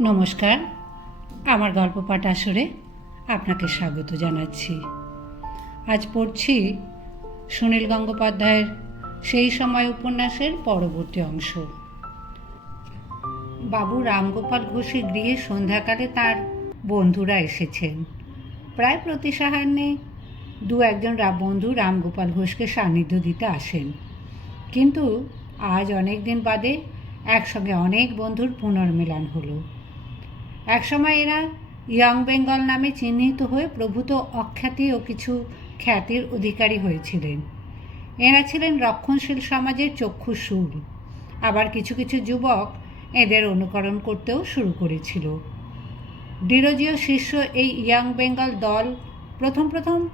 নমস্কার, আমার গল্প পাঠ আসরে আপনাকে স্বাগত জানাচ্ছি। আজ পড়ছি সুনীল গঙ্গোপাধ্যায়ের সেই সময় উপন্যাসের পরবর্তী অংশ। বাবু রামগোপাল ঘোষের গৃহে সন্ধ্যাকালে তার বন্ধুরা এসেছেন। প্রায় প্রতি সাহান্যে দু একজন বন্ধু রামগোপাল ঘোষকে সান্নিধ্য দিতে আসেন। কিন্তু আজ অনেক দিন বাদে একসঙ্গে অনেক বন্ধুর পুনর্মিলন হলো। একসময় এরা ইয়ং বেঙ্গল নামে চিহ্নিত হয়ে প্রভূত অখ্যাতি ও কিছু খ্যাতির অধিকারী হয়েছিলেন। এরা ছিলেন রক্ষণশীল সমাজের চক্ষুসুর আবার কিছু কিছু যুবক এদের অনুকরণ করতেও শুরু করেছিল। ডিরোজিও শীর্ষ এই ইয়ং বেঙ্গল দল প্রথম প্রথম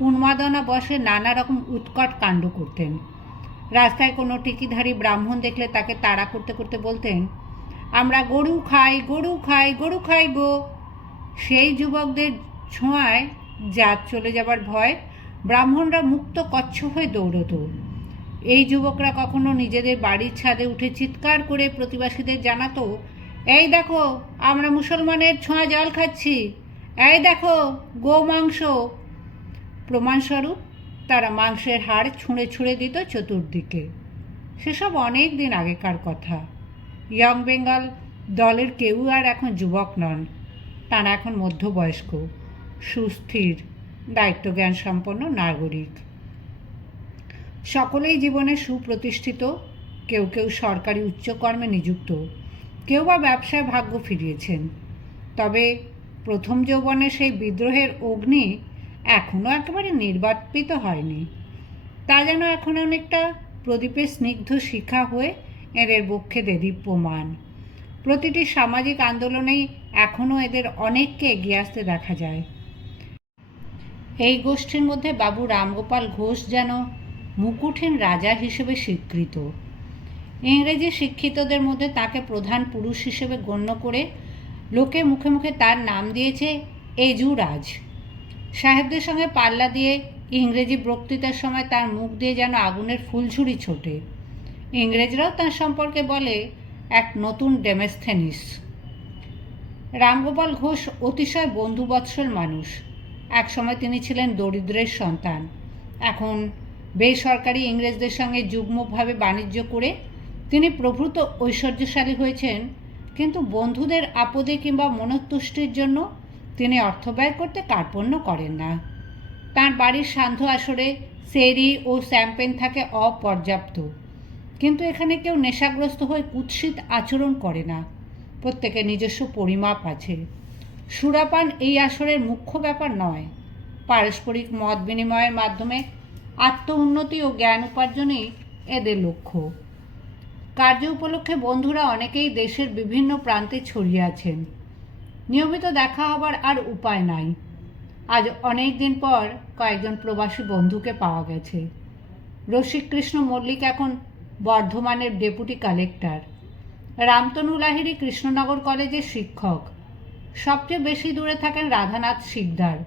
উন্মাদনা বসে নানা রকম উৎকট কাণ্ড করতেন। রাস্তায় কোনো টিকিধারী ব্রাহ্মণ দেখলে তাকে তাড়া করতে করতে বলতেন আমরা গরু খাই গরু খাই গরু খাই গো সেই যুবকদের ছোঁয়ায় জাত চলে যাবার ভয়, ব্রাহ্মণরা মুক্ত কচ্ছ হয়ে দৌড়তো। এই যুবকরা কখনো নিজেদের বাড়ির ছাদে উঠে চিৎকার করে প্রতিবাসীদের জানাতো, এই দেখো, আমরা মুসলমানের ছোঁয়া জল খাচ্ছি। এই দেখো, গো মাংস। প্রমাণস্বরূপ তারা মাংসের হাড় ছুঁড়ে ছুঁড়ে দিত চতুর্দিকে। সেসব অনেক দিন আগেকার কথা। ইয়ং বেঙ্গল দলের কেউ আর এখন যুবক নন। তারা এখন মধ্যবয়স্ক, সুস্থির দায়িত্বজ্ঞান সম্পন্ন নাগরিক। সকলেই জীবনে সুপ্রতিষ্ঠিত, কেউ কেউ সরকারি উচ্চকর্মে নিযুক্ত, কেউ বা ব্যবসায় ভাগ্য ফিরিয়েছেন। তবে প্রথম যৌবনে সেই বিদ্রোহের অগ্নি এখনও একেবারে নির্বাপিত হয়নি। তা যেন এখন অনেকটা প্রদীপের স্নিগ্ধ শিখা হয়ে এদের বক্ষে দেদীপ্যমান প্রতিটি সামাজিক আন্দোলনেই এখনও এদের অনেককে এগিয়ে আসতে দেখা যায়। এই গোষ্ঠীর মধ্যে বাবু রামগোপাল ঘোষ যেন মুকুঠেন রাজা হিসেবে স্বীকৃত। ইংরেজি শিক্ষিতদের মধ্যে তাকে প্রধান পুরুষ হিসেবে গণ্য করে লোকে মুখে মুখে তার নাম দিয়েছে এজুরাজ সাহেবদের সঙ্গে পাল্লা দিয়ে ইংরেজি বক্তৃতার সময় তার মুখ দিয়ে যেন আগুনের ফুলঝুরি ছোটে। ইংরেজরাও তার সম্পর্কে বলে, এক নতুন ডেমেস্থেনিস। রামগোপাল ঘোষ অতিশয় বন্ধুবৎসল মানুষ। একসময় তিনি ছিলেন দরিদ্রের সন্তান। এখন বেসরকারি ইংরেজদের সঙ্গে যুগ্মভাবে বাণিজ্য করে তিনি প্রভূত ঐশ্বর্যশালী হয়েছেন, কিন্তু বন্ধুদের আপদে কিংবা মনতুষ্টির জন্য তিনি অর্থ ব্যয় করতে কার্পণ্য করেন না। তার বাড়ির সান্ধ্য আসরে সেরি ও স্যাম্পেন থাকে অপর্যাপ্ত। কিন্তু এখানে কেউ নেশাগ্রস্ত হয়ে কুৎসিত আচরণ করে না। প্রত্যেকের নিজস্ব পরিমাপ আছে। সুরাপান এই আসরের মুখ্য ব্যাপার নয়। পারস্পরিক মত বিনিময়ের মাধ্যমে আত্ম উন্নতি ও জ্ঞান উপার্জনই এদের লক্ষ্য। কার্য উপলক্ষে বন্ধুরা অনেকেই দেশের বিভিন্ন প্রান্তে ছড়িয়ে আছেন। নিয়মিত দেখা হবার আর উপায় নাই। আজ অনেক দিন পর কয়েকজন প্রবাসী বন্ধুকে পাওয়া গেছে। রসিককৃষ্ণ মল্লিক এখন বর্ধমানের ডেপুটি কালেক্টর। রামতনু লাহিড়ী কৃষ্ণনগর কলেজের শিক্ষক। সবচেয়ে বেশি দূরে থাকেন রাধানাথ শিকদার।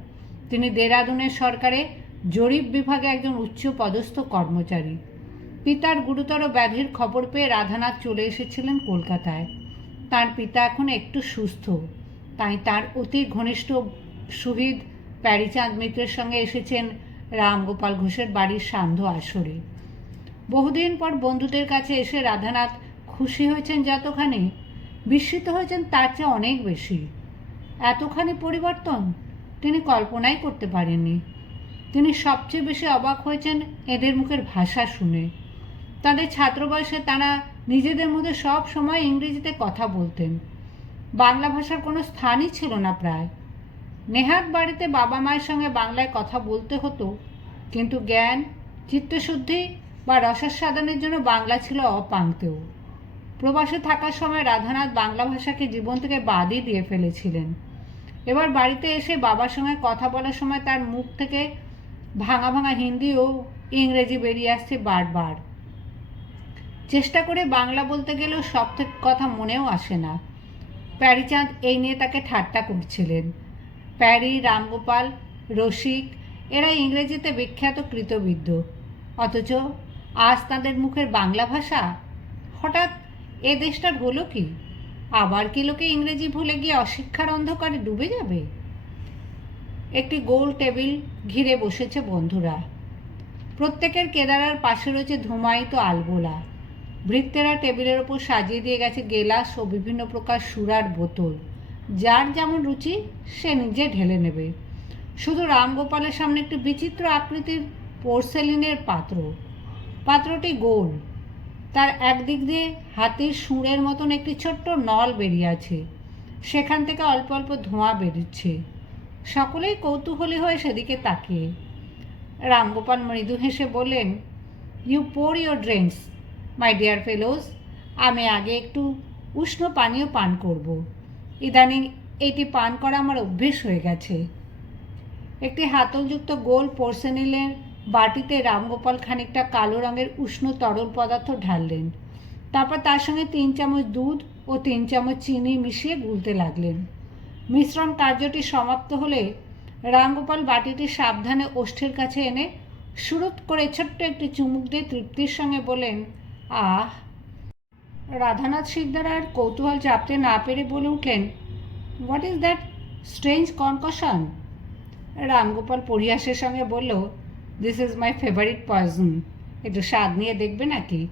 তিনি দেরাদুনের সরকারে জরিপ বিভাগে একজন উচ্চ পদস্থ কর্মচারী। পিতার গুরুতর ব্যাধির খবর পেয়ে রাধানাথ চলে এসেছিলেন কলকাতায়। তার পিতা এখন একটু সুস্থ। তাই তার অতি ঘনিষ্ঠ সুহৃদ প্যারিচাঁদ মিত্রের সঙ্গে এসেছেন রামগোপাল ঘোষের বাড়ির সান্ধ্য আসরে। বহুদিন পর বন্ধুদের কাছে এসে রাধানাথ খুশি হয়েছেন যতখানি, বিস্মিত হয়েছেন তার চেয়ে অনেক বেশি। এতখানি পরিবর্তন তিনি কল্পনাই করতে পারেননি। তিনি সবচেয়ে বেশি অবাক হয়েছেন এদের মুখের ভাষা শুনে। তাদের ছাত্র বয়সে তারা নিজেদের মধ্যে সব সময় ইংরেজিতে কথা বলতেন। বাংলা ভাষার কোনো স্থানই ছিল না প্রায়। নেহাত বাড়িতে বাবা মায়ের সঙ্গে বাংলায় কথা বলতে হতো, কিন্তু জ্ঞান, চিত্তশুদ্ধি বা রসাস্বাদনের জন্য বাংলা ছিল অপাঙ্ক্তেও প্রবাসে থাকার সময় রাধানাথ বাংলা ভাষাকে জীবন থেকে বাদই দিয়ে ফেলেছিলেন। এবার বাড়িতে এসে বাবার সঙ্গে কথা বলার সময় তার মুখ থেকে ভাঙা ভাঙা হিন্দি ও ইংরেজি বেরিয়ে আসছে বারবার। চেষ্টা করে বাংলা বলতে গেলেও সব কথা মনেও আসে না। প্যারিচাঁদ এই নিয়ে তাকে ঠাট্টা করছিলেন। প্যারি, রামগোপাল, রসিক, এরা ইংরেজিতে বিখ্যাত কৃতবিদ্য। অথচ আজ তাদের মুখের বাংলা ভাষা? হঠাৎ এ দেশটার হলো কি? আবার কি লোকে ইংরেজি ভুলে গিয়ে অশিক্ষার অন্ধকারে ডুবে যাবে? একটি গোল টেবিল ঘিরে বসেছে বন্ধুরা। প্রত্যেকের কেদারার পাশে রয়েছে ধুমায়িত আলবোলা। ভৃত্যেরা টেবিলের ওপর সাজিয়ে দিয়ে গেছে গেলাস ও বিভিন্ন প্রকার সুরার বোতল। যার যেমন রুচি, সে নিজে ঢেলে নেবে। শুধু রামগোপালের সামনে একটি বিচিত্র আকৃতির পোর্সেলিনের পাত্র। পাত্রটি গোল। তার একদিক দিয়ে হাতির সুরের মতন একটি ছোট্ট নল বেরিয়ে আছে। সেখান থেকে অল্প অল্প ধোঁয়া বেরোচ্ছে। সকলেই কৌতূহলী হয়ে সেদিকে তাকিয়ে। রামগোপাল মৃদু হেসে বললেন you pour your drinks my dear fellows আমি আগে একটু উষ্ণ পানীয় পান করব। ইদানিং এটি পান করা আমার অভ্যেস হয়ে গেছে। একটি হাতলযুক্ত গোল পোর্সেনিলের বাটিতে রামগোপাল খানিকটা কালো রঙের উষ্ণ তরল পদার্থ ঢাললেন। তারপর তার সঙ্গে তিন চামচ দুধ ও তিন চামচ চিনি মিশিয়ে গুলতে লাগলেন। মিশ্রণ কার্যটি সমাপ্ত হলে রামগোপাল বাটিটি সাবধানে ওষ্ঠের কাছে এনে সুরুত করে ছোট্ট একটি চুমুক দিয়ে তৃপ্তির সঙ্গে বলেন আহ! রাধানাথ শিকদার আর কৌতূহল চাপতে না পেরে বলে উঠলেন what is that strange concoction Ramgopal পরিহাসের সঙ্গে বলল this is my favourite poison একটু স্বাদ নিয়ে দেখবে নাকি?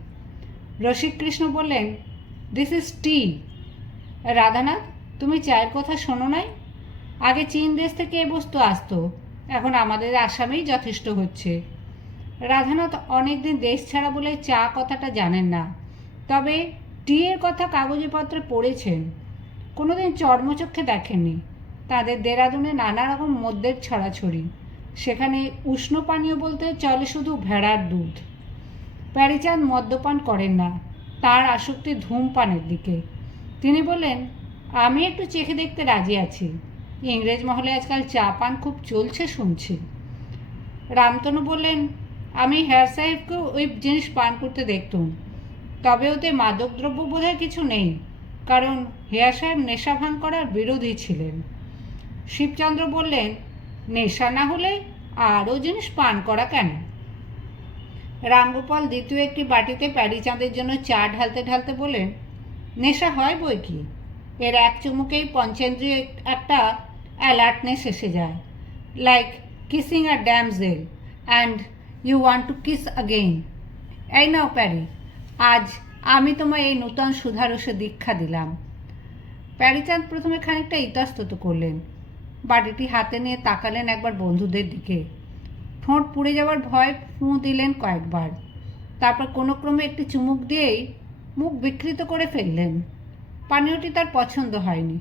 রসিক কৃষ্ণ বললেন দিস ইজ টি রাধানাথ, তুমি চায়ের কথা শোনো নাই? আগে চীন দেশ থেকে এ বস্তু আসতো। এখন আমাদের আসামেই যথেষ্ট হচ্ছে। রাধানাথ, অনেকদিন দেশ ছাড়া বলে চা কথাটা জানেন না। তবে টি এর কথা কাগজে পত্রে পড়েছেন। কোনোদিন চর্মচক্ষে দেখেননি। তাদের দেরাদুনে নানা রকম মদ্যের ছড়াছড়ি। সেখানে উষ্ণ পানীয় বলতে চলে শুধু ভেড়ার দুধ। প্যারিচাঁদ মদ্যপান করেন না, তার আসক্তি ধূমপানের দিকে। তিনি বললেন, আমি একটু চেখে দেখতে রাজি আছি। ইংরেজ মহলে আজকাল চা পান খুব চলছে শুনছি। রামতনু বললেন, আমি হেয়ার সাহেবকেও ওই জিনিস পান করতে দেখতুম। তবে ওতে মাদকদ্রব্য বোধহয় কিছু নেই, কারণ হেয়ার সাহেব নেশা ভাঙ করার বিরোধী ছিলেন। শিবচন্দ্র বললেন নেশা না হলে আরও জিনিস পান করা কেন? রামগোপাল দ্বিতীয় একটি বাটিতে প্যারিচাঁদের জন্য চা ঢালতে ঢালতে বলেন নেশা হয় বই কি? এর এক চুমুকেই পঞ্চেন্দ্রীয় একটা অ্যালার্টনেস এসে যায়। Like kissing a damsel and you want to kiss again এই নাও প্যারি, আজ আমি তোমায় এই নূতন সুধারসে দীক্ষা দিলাম। প্যারিচাঁদ প্রথমে খানিকটা ইতস্তত করলেন। বাটিটি হাতে নিয়ে তাকালেন একবার বন্ধুদের দিকে। ঠোঁট পুড়ে যাওয়ার ভয় ফুঁ দিলেন কয়েকবার। তারপর কোনো ক্রমে একটি চুমুক দিয়েই মুখ বিকৃত করে ফেললেন। পানীয়টি তার পছন্দ হয়নি।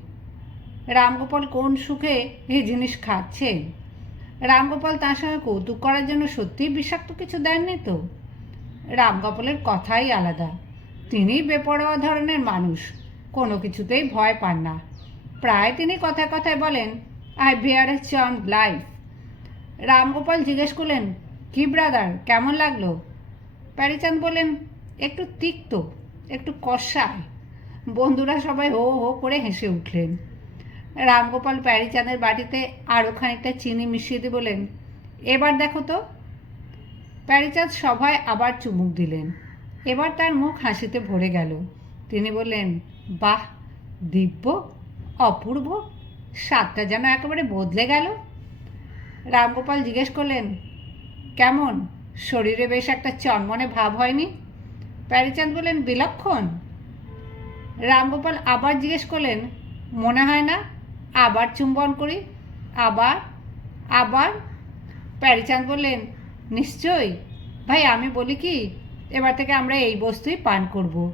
রামগোপাল কোন সুখে এই জিনিস খাচ্ছে? রামগোপাল তার সঙ্গে কৌতুক করার জন্য সত্যিই বিষাক্ত কিছু দেননি তো? রামগোপালের কথাই আলাদা। তিনি বেপরোয়া ধরনের মানুষ, কোনো কিছুতেই ভয় পান না। প্রায় তিনি কথায় কথায় বলেন I bear a charm life Ramgopal জিজ্ঞেস করলেন, কি ব্রাদার কেমন লাগল? প্যারিচাঁদ বললেন, একটু তিক্ত, একটু কষায়। বন্ধুরা সবাই হো হো করে হেসে উঠলেন। রামগোপাল প্যারিচাঁদের বাড়িতে আরও খানিকটা চিনি মিশিয়ে দিয়ে বলেন এবার দেখো তো। প্যারিচাঁদ সভায় আবার চুমুক দিলেন। এবার তার মুখ হাসিতে ভরে গেল। তিনি বললেন, বাহ, দিব্য, অপূর্ব। স্বাদটা যেন একেবারে বদলে গেল। রামগোপাল জিজ্ঞেস করলেন, কেমন? শরীরে বেশ একটা চনমনে ভাব হয়নি? প্যারিচাঁদ বললেন, বিলক্ষণ। রামগোপাল আবার জিজ্ঞেস করলেন, মনে হয় না? আবার চুম্বন করি? আবার? আবার? প্যারিচাঁদ বললেন, নিশ্চয়ই। ভাই, আমি বলি কি, এবার থেকে আমরা এই বস্তুই পান করব।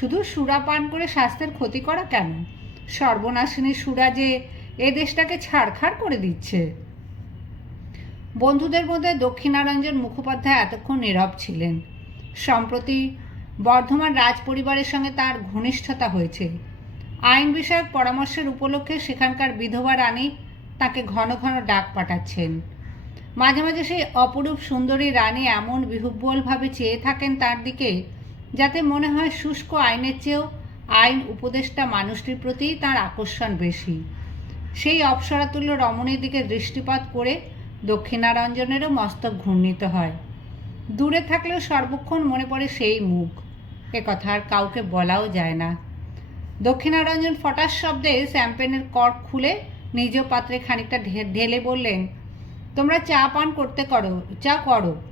শুধু সুরা পান করে স্বাস্থ্যের ক্ষতি করা কেন? সর্বনাশিনী সুরা যে এ দেশটাকে ছাড়খাড় করে দিচ্ছে। বন্ধুদের মধ্যে দক্ষিণারঞ্জন মুখোপাধ্যায় এতক্ষণ নীরব ছিলেন। সম্প্রতি বর্ধমান রাজ পরিবারের সঙ্গে তার ঘনিষ্ঠতা হয়েছে। আইন বিষয়ক পরামর্শের উপলক্ষে সেখানকার বিধবা রানী তাকে ঘন ঘন ডাক পাঠাচ্ছেন। মাঝে মাঝে সেই অপরূপ সুন্দরী রানী এমন বিহুব্বলভাবে চেয়ে থাকেন তার দিকে, যাতে মনে হয় শুষ্ক আইনের চেয়েও আইন উপদেষ্টা মানুষটির প্রতি তার আকর্ষণ বেশি। সেই অপসরাতুল্য রমণীর দিকে দৃষ্টিপাত করে দক্ষিণারঞ্জনেরও মস্তক ঘূর্ণিত হয়। দূরে থাকলেও সর্বক্ষণ মনে পড়ে সেই মুখ। এ কথা আর কাউকে বলাও যায় না। দক্ষিণারঞ্জন ফটাস শব্দে শ্যাম্পেনের কর্ক খুলে নিজ পাত্রে খানিকটা ঢেলে বললেন, তোমরা চা পান করতে করো, চা করো।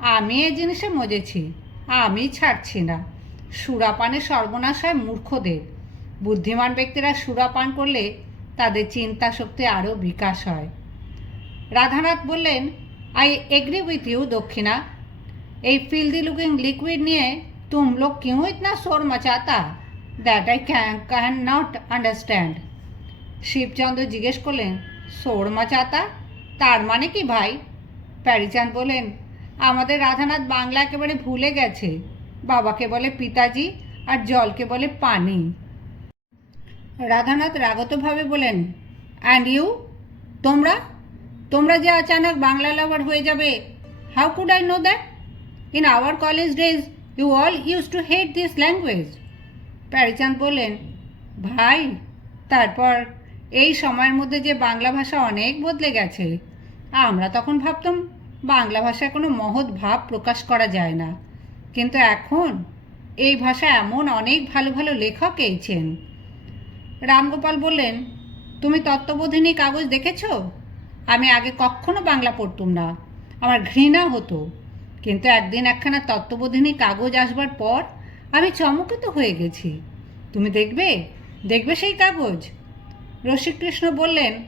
আমি এই জিনিসে মজেছি, আমি ছাড়ছি না। সুরাপানে সর্বনাশ হয় মূর্খদের। বুদ্ধিমান ব্যক্তিরা সুরাপান করলে তাদের চিন্তা শক্তি আরও বিকাশ হয়। রাধানাথ বললেন আই এগ্রি উইথ ইউ দক্ষিণা। এই ফিলদি লুকিং লিকুইড নিয়ে তুম লোক কেউ ইতনা সোর মাচাতা? That I can can not understand Shibchandra জিজ্ঞেস করলেন সোর মাচাতা? তার মানে কি ভাই? প্যারিচাঁদ বলেন আমাদের রাধানাথ বাংলা একেবারে ভুলে গেছে। বাবাকে বলে পিতাজি আর জলকে বলে পানি। রাধানাথ রাগতভাবে বলেন অ্যান্ড ইউ তোমরা? তোমরা যে আচানক বাংলা লাভার হয়ে যাবে how could I know that in our college days you all use to hate this language Pyarichand বললেন, ভাই, তারপর এই সময়ের মধ্যে যে বাংলা ভাষা অনেক বদলে গেছে, আমরা তখন ভাবতাম বাংলা ভাষায় কোনো মহৎ ভাব প্রকাশ করা যায় না। কিন্তু এখন এই ভাষা এমন অনেক ভালো ভালো লেখক এইছেন। রামগোপাল বললেন, তুমি তত্ত্ববোধিনী কাগজ দেখেছ? আমি আগে কখনো বাংলা পড়তুম না। আমার ঘৃণা হতো। কিন্তু একদিন একখানা তত্ত্ববোধিনী কাগজ আসবার পর আমি চমকিত হয়ে গেছি। তুমি দেখবে? দেখবে সেই কাগজ? রসিকৃষ্ণ বললেন,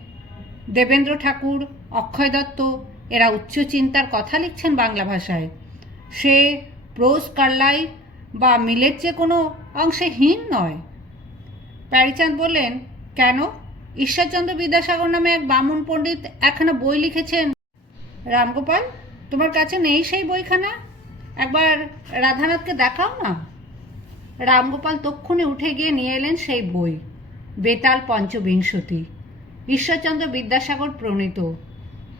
দেবেন্দ্র ঠাকুর, অক্ষয় দত্ত, এরা উচ্চ চিন্তার কথা লিখছেন বাংলা ভাষায়। সে প্রোজ কার্লাই বা মিলের চেয়ে কোনো অংশে হীন নয়। প্যারিচাঁদ বললেন, কেন? ঈশ্বরচন্দ্র বিদ্যাসাগর নামে এক বামুন পণ্ডিত একখানা বই লিখেছেন। রামগোপাল, তোমার কাছে নেই সেই বইখানা? একবার রাধানাথকে দেখাও না? রামগোপাল তক্ষণে উঠে গিয়ে নিয়ে এলেন সেই বই, বেতাল পঞ্চবিংশতি। ঈশ্বরচন্দ্র বিদ্যাসাগর প্রণীত।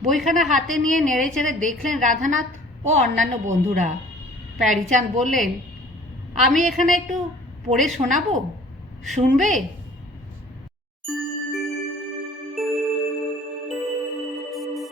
বইখানা হাতে নিয়ে নেড়ে চেড়ে দেখলেন রাধানাথ ও অন্যান্য বন্ধুরা। প্যারিচাঁদ বললেন আমি এখানে একটু পড়ে শোনাবো? শুনবে?